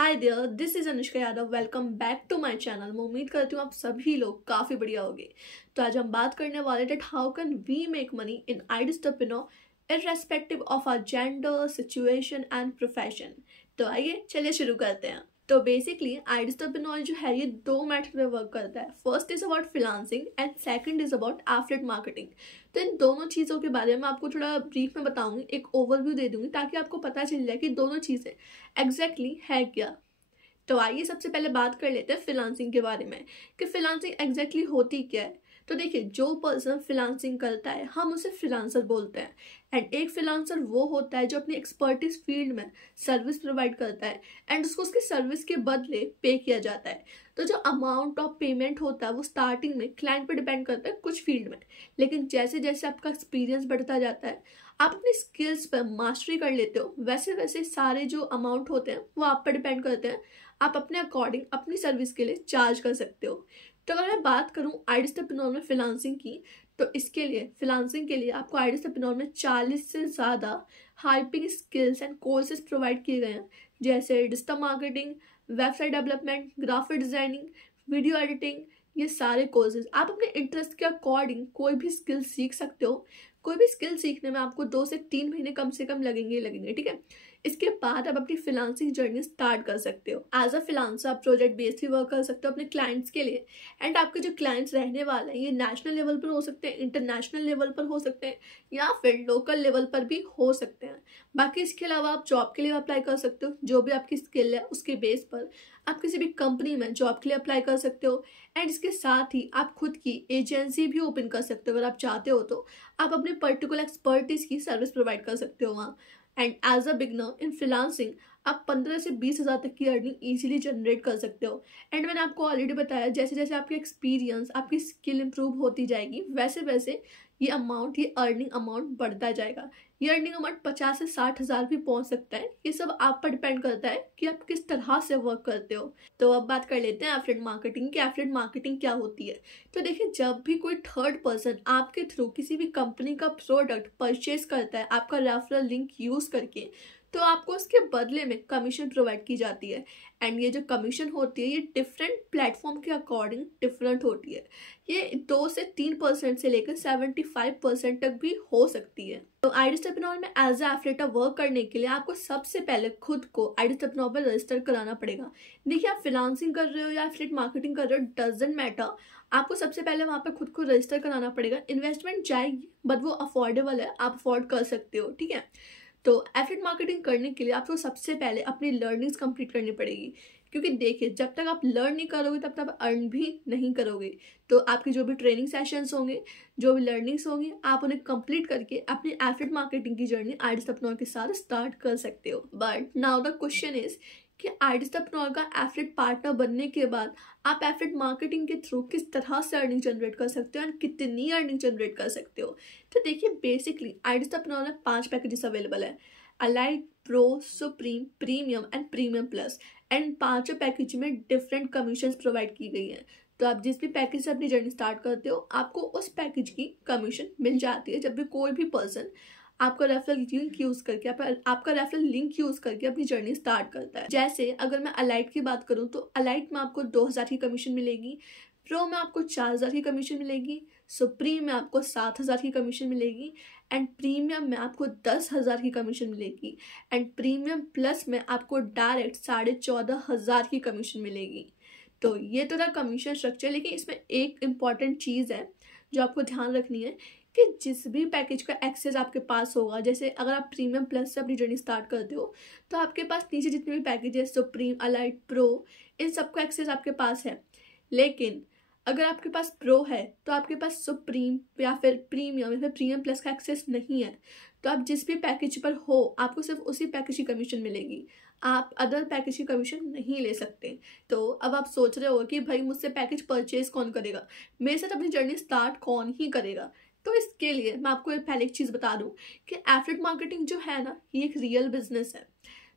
Hi there, this is Anushka Yadav. Welcome back to my channel. मैं उम्मीद करती हूँ आप सभी लोग काफ़ी बढ़िया होंगे। तो आज हम बात करने वाले that how can we make money in entrepreneur irrespective of our gender, situation and profession. तो आइए चलिए शुरू करते हैं। तो बेसिकली आइडिस्टरप्रेन्योर जो है ये दो मेथड में वर्क करता है। First is about freelancing and second is about affiliate marketing. तो इन दोनों चीज़ों के बारे में आपको थोड़ा ब्रीफ में बताऊंगी, एक ओवरव्यू दे दूंगी ताकि आपको पता चल जाए कि दोनों चीज़ें एग्जैक्टली है क्या। तो आइए सबसे पहले बात कर लेते हैं फ्रीलांसिंग के बारे में कि फ्रीलांसिंग एग्जैक्टली होती क्या है। तो देखिए, जो पर्सन फ्रीलांसिंग करता है हम उसे फ्रीलांसर बोलते हैं। एंड एक फ्रीलांसर वो होता है जो अपनी एक्सपर्टीज फील्ड में सर्विस प्रोवाइड करता है एंड उसको उसकी सर्विस के बदले पे किया जाता है। तो जो अमाउंट ऑफ पेमेंट होता है वो स्टार्टिंग में क्लाइंट पर डिपेंड करता है कुछ फील्ड में, लेकिन जैसे जैसे आपका एक्सपीरियंस बढ़ता जाता है, आप अपनी स्किल्स पर मास्टरी कर लेते हो, वैसे वैसे सारे जो अमाउंट होते हैं वो आप पर डिपेंड करते हैं। आप अपने अकॉर्डिंग अपनी सर्विस के लिए चार्ज कर सकते हो। तो अगर मैं बात करूं आइडिस्टरप्रेन्योर में फ्रीलांसिंग की, तो इसके लिए फ्रीलांसिंग के लिए आपको आइडिस्टरप्रेन्योर में 40 से ज़्यादा hyping skills and courses provide किए गए हैं, जैसे digital marketing, website development, graphic designing, video editing. ये सारे कोर्सेज आप अपने इंटरेस्ट के अकॉर्डिंग कोई भी स्किल सीख सकते हो। कोई भी स्किल सीखने में आपको 2 से 3 महीने कम से कम लगेंगे, ठीक है। इसके बाद आप अपनी फ्रीलांसिंग जर्नी स्टार्ट कर सकते हो। एज अ फ्रीलांसर आप प्रोजेक्ट बेस्ड भी वर्क कर सकते हो अपने क्लाइंट्स के लिए। एंड आपके जो क्लाइंट्स रहने वाले हैं ये नेशनल लेवल पर हो सकते हैं, इंटरनेशनल लेवल पर हो सकते हैं, या फिर लोकल लेवल पर भी हो सकते हैं। बाकी इसके अलावा आप जॉब के लिए अप्लाई कर सकते हो। जो भी आपकी स्किल है उसके बेस पर आप किसी भी कंपनी में जॉब के लिए अप्लाई कर सकते हो। एंड इसके साथ ही आप खुद की एजेंसी भी ओपन कर सकते हो अगर आप चाहते हो तो। आप अपने पर्टिकुलर एक्सपर्टीज की सर्विस प्रोवाइड कर सकते हो वहाँ। And as a beginner in freelancing आप 15 से 20 हज़ार तक की अर्निंग इजीली जनरेट कर सकते हो। एंड मैंने आपको ऑलरेडी बताया, जैसे जैसे आपकी एक्सपीरियंस, आपकी स्किल इंप्रूव होती जाएगी, वैसे वैसे ये अर्निंग अमाउंट बढ़ता जाएगा। ये अर्निंग अमाउंट 50 से 60 हज़ार भी पहुंच सकता है। ये सब आप पर डिपेंड करता है कि आप किस तरह से वर्क करते हो। तो अब बात कर लेते हैं एफिलिएट मार्केटिंग की। एफिलिएट मार्केटिंग क्या होती है। तो देखिए, जब भी कोई थर्ड पर्सन आपके थ्रू किसी भी कंपनी का प्रोडक्ट परचेज करता है आपका रेफरल लिंक यूज करके, तो आपको उसके बदले में कमीशन प्रोवाइड की जाती है। एंड ये जो कमीशन होती है ये डिफरेंट प्लेटफॉर्म के अकॉर्डिंग डिफरेंट होती है। ये 2 से 3% से लेकर 75% तक भी हो सकती है। तो आइडिस्टरप्रेन्योर में एज अ एफिलिएटर वर्क करने के लिए आपको सबसे पहले खुद को आइडिस्टरप्रेन्योर पर रजिस्टर कराना पड़ेगा। देखिए, आप फ्रीलांसिंग कर रहे हो या एफिलिएट मार्केटिंग कर रहे हो, डजंट मैटर, आपको सबसे पहले वहाँ पे खुद को रजिस्टर कराना पड़ेगा। इन्वेस्टमेंट जाएगी बट वो अफोर्डेबल है, आप अफोर्ड कर सकते हो, ठीक है। तो एफिलिएट मार्केटिंग करने के लिए आपको सबसे पहले अपनी लर्निंग्स कंप्लीट करनी पड़ेगी, क्योंकि देखिए, जब तक आप लर्न नहीं करोगे तब तक आप अर्न भी नहीं करोगे। तो आपके जो भी ट्रेनिंग सेशंस होंगे, जो भी लर्निंग्स होंगी, आप उन्हें कंप्लीट करके अपनी एफिलिएट मार्केटिंग की जर्नी आइडिस्टरप्रेन्योर के साथ स्टार्ट कर सकते हो। But now the question is कि आइडिस्टरप्रेन्योर का एफिलिएट पार्टनर बनने के बाद आप एफिलिएट मार्केटिंग के थ्रू किस तरह से अर्निंग जनरेट कर सकते हो एंड कितनी अर्निंग जनरेट कर सकते हो। तो देखिए, बेसिकली आइडिस्टरप्रेन्योर में 5 पैकेजेस अवेलेबल है: अलाइट, pro, supreme, premium and premium plus. And 5 package में डिफरेंट कमीशन प्रोवाइड की गई हैं। तो आप जिस भी पैकेज से अपनी जर्नी स्टार्ट करते हो आपको उस पैकेज की कमीशन मिल जाती है जब भी कोई भी पर्सन आपका रेफरल लिंक यूज करके आपका रेफरल लिंक यूज करके अपनी जर्नी स्टार्ट करता है। जैसे अगर मैं अलाइट की बात करूं तो अलाइट में आपको 2,000 की कमीशन मिलेगी, प्रो में आपको 4,000 की कमीशन मिलेगी, सुप्रीम में आपको 7,000 की कमीशन मिलेगी, एंड प्रीमियम में आपको 10,000 की कमीशन मिलेगी, एंड प्रीमियम प्लस में आपको डायरेक्ट 14,500 की कमीशन मिलेगी। तो ये तो था कमीशन स्ट्रक्चर। लेकिन इसमें एक इम्पॉर्टेंट चीज़ है जो आपको ध्यान रखनी है कि जिस भी पैकेज का एक्सेस आपके पास होगा, जैसे अगर आप प्रीमियम प्लस से अपनी जर्नी स्टार्ट करते हो तो आपके पास नीचे जितने भी पैकेज है, सुप्रीम, अलाइट, प्रो, इन सबका एक्सेस आपके पास है। लेकिन अगर आपके पास प्रो है तो आपके पास सुप्रीम या फिर प्रीमियम या फिर प्रीमियम प्लस का एक्सेस नहीं है। तो आप जिस भी पैकेज पर हो आपको सिर्फ उसी पैकेज की कमीशन मिलेगी, आप अदर पैकेज की कमीशन नहीं ले सकते। तो अब आप सोच रहे हो कि भाई मुझसे पैकेज परचेज कौन करेगा, मेरे साथ अपनी जर्नी स्टार्ट कौन ही करेगा। तो इसके लिए मैं आपको पहले एक चीज़ बता दूं कि एफिलिएट मार्केटिंग जो है ना, ये एक रियल बिजनेस है।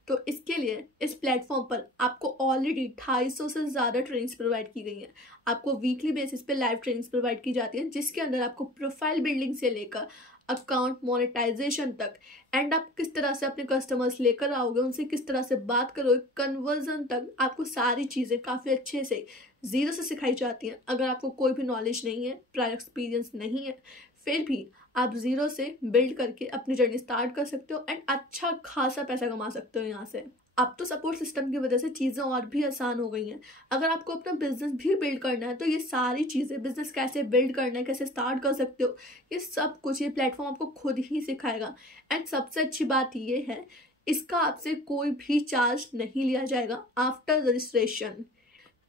तो इसके लिए इस प्लेटफॉर्म पर आपको ऑलरेडी 250 से ज़्यादा ट्रेनिंग्स प्रोवाइड की गई हैं। आपको वीकली बेसिस पे लाइव ट्रेनिंग्स प्रोवाइड की जाती हैं जिसके अंदर आपको प्रोफाइल बिल्डिंग से लेकर अकाउंट मोनेटाइजेशन तक, एंड आप किस तरह से अपने कस्टमर्स लेकर आओगे, उनसे किस तरह से बात करोगे, कन्वर्जन तक आपको सारी चीज़ें काफ़ी अच्छे से ज़ीरो से सिखाई जाती हैं। अगर आपको कोई भी नॉलेज नहीं है, प्रायर एक्सपीरियंस नहीं है, फिर भी आप ज़ीरो से बिल्ड करके अपनी जर्नी स्टार्ट कर सकते हो एंड अच्छा खासा पैसा कमा सकते हो यहाँ से। अब तो सपोर्ट सिस्टम की वजह से चीज़ें और भी आसान हो गई हैं। अगर आपको अपना बिजनेस भी बिल्ड करना है तो ये सारी चीज़ें, बिजनेस कैसे बिल्ड करना है, कैसे स्टार्ट कर सकते हो, ये सब कुछ ये प्लेटफॉर्म आपको खुद ही सिखाएगा। एंड सबसे अच्छी बात ये है, इसका आपसे कोई भी चार्ज नहीं लिया जाएगा आफ्टर रजिस्ट्रेशन।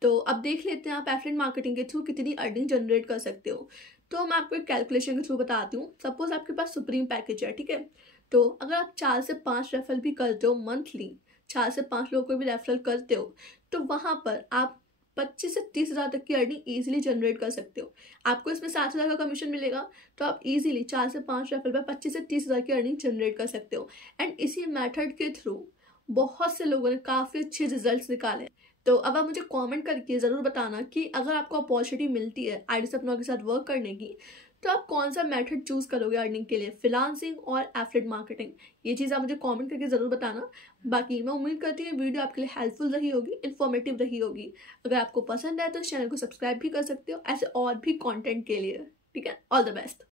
तो अब देख लेते हैं आप एफिलिएट मार्केटिंग के थ्रू कितनी अर्निंग जनरेट कर सकते हो। तो मैं आपको एक कैलकुलेशन के थ्रू बताती हूँ। सपोज आपके पास सुप्रीम पैकेज है, ठीक है। तो अगर आप 4 से 5 रेफरल भी करते हो मंथली, 4 से 5 लोगों को भी रेफरल करते हो, तो वहाँ पर आप 25 से 30 हज़ार तक की अर्निंग ईजिली जनरेट कर सकते हो। आपको इसमें 7 हज़ार का कमीशन मिलेगा, तो आप ईजिली 4 से 5 रेफरल पर 25 से 30 हज़ार की अर्निंग जनरेट कर सकते हो। एंड इसी मेथड के थ्रू बहुत से लोगों ने काफ़ी अच्छे रिजल्ट्स निकाले। तो अब आप मुझे कमेंट करके ज़रूर बताना कि अगर आपको अपॉर्चुनिटी मिलती है आईडीएसएफ के साथ वर्क करने की, तो आप कौन सा मेथड चूज़ करोगे अर्निंग के लिए, फ्रीलांसिंग और एफिलिएट मार्केटिंग। ये चीज़ आप मुझे कमेंट करके ज़रूर बताना। बाकी मैं उम्मीद करती हूँ वीडियो आपके लिए हेल्पफुल रही होगी, इन्फॉर्मेटिव रही होगी। अगर आपको पसंद आए तो इस चैनल को सब्सक्राइब भी कर सकते हो ऐसे और भी कॉन्टेंट के लिए। ठीक है, ऑल द बेस्ट।